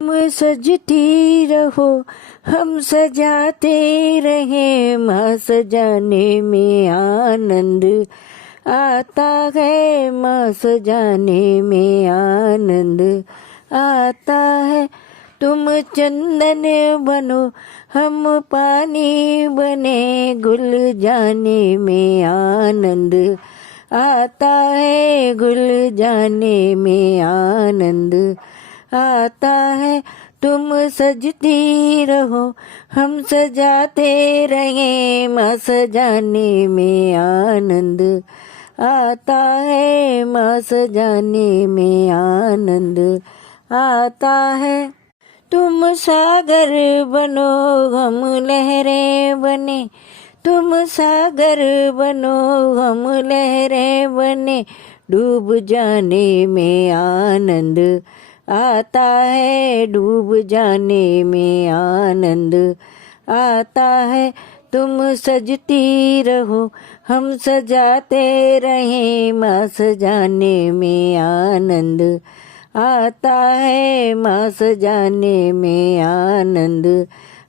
तुम सजती रहो हम सजाते रहे, माँ सजाने में आनंद आता है, माँ सजाने में आनंद आता है। तुम चंदन बनो हम पानी बने, गुल जाने में आनंद आता है, गुल जाने में आनंद आता है। तुम सजती रहो हम सजाते रहे, माँ सजाने में आनंद आता है, माँ सजाने में आनंद आता है। तुम सागर बनो हम लहरें बने, तुम सागर बनो हम लहरें बने, डूब जाने में आनंद आता है, डूब जाने में आनंद आता है। तुम सजती रहो हम सजाते रहे, माँ सजाने में आनंद आता है, माँ सजाने में आनंद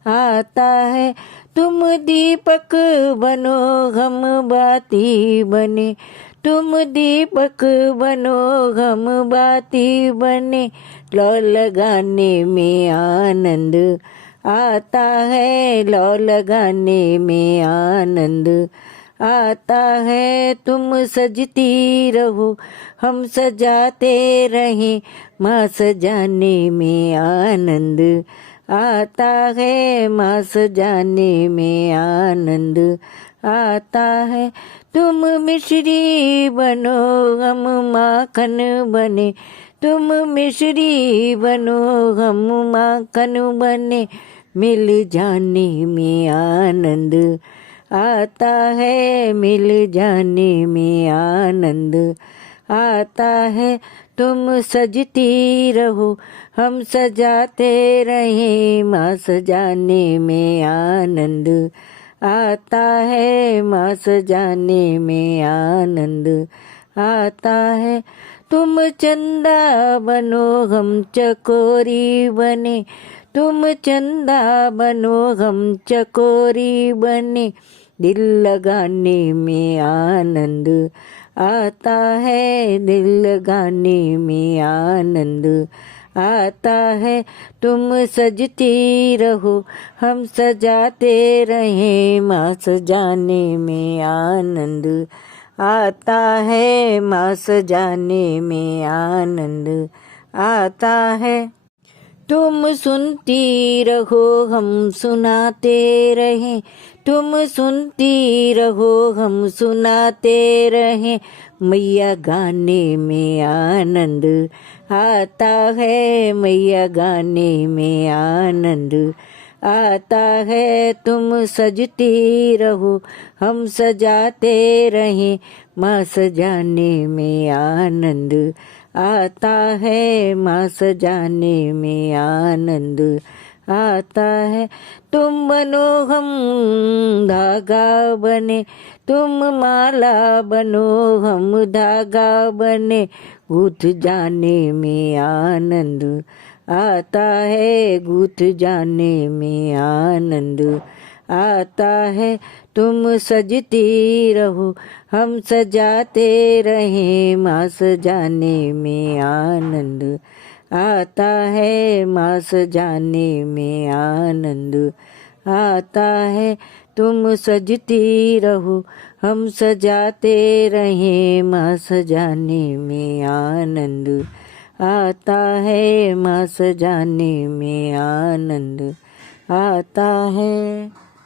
आता है। तुम दीपक बनो हम बाती बने, तुम दीपक बनो हम बाती बने, लौ लगाने में आनंद आता है, लौ लगाने में आनंद आता है। तुम सजती रहो हम सजाते रहे, माँ सजाने में आनंद आता है, माँ सजाने में आनंद आता है। तुम मिश्री बनो हम माखन बने, तुम मिश्री बनो हम माखन बने, मिल जाने में आनंद आता है, मिल जाने में आनंद आता है। तुम सजती रहो हम सजाते रहे, माँ सजाने में आनंद आता है, माँ सजाने में आनंद आता है। तुम चंदा बनो हम चकोरी बने, तुम चंदा बनो हम चकोरी बने, दिल लगाने में आनंद आता है, दिल लगाने में आनंद आता है। तुम सजती रहो हम सजाते रहे, माँ सजाने में आनंद आता है, माँ सजाने में आनंद आता है। तुम सुनती रहो हम सुनाते रहे, तुम सुनती रहो हम सुनाते रहे, मैया गाने में आनंद आता है, मैया गाने में आनंद आता है। तुम सजती रहो हम सजाते रहे, माँ सजाने में आनंद आता है, माँ सजाने में आनंद आता है। तुम बनो हम धागा बने, तुम माला बनो हम धागा बने, गूंथ जाने में आनंद आता है, गूंथ जाने में आनंद आता है। तुम सजती रहो हम सजाते रहे, माँ सजाने में आनंद आता है, माँ सजाने में आनंद आता है। तुम सजती रहो हम सजाते रहे, माँ सजाने में आनंद आता है, माँ सजाने में आनंद आता है।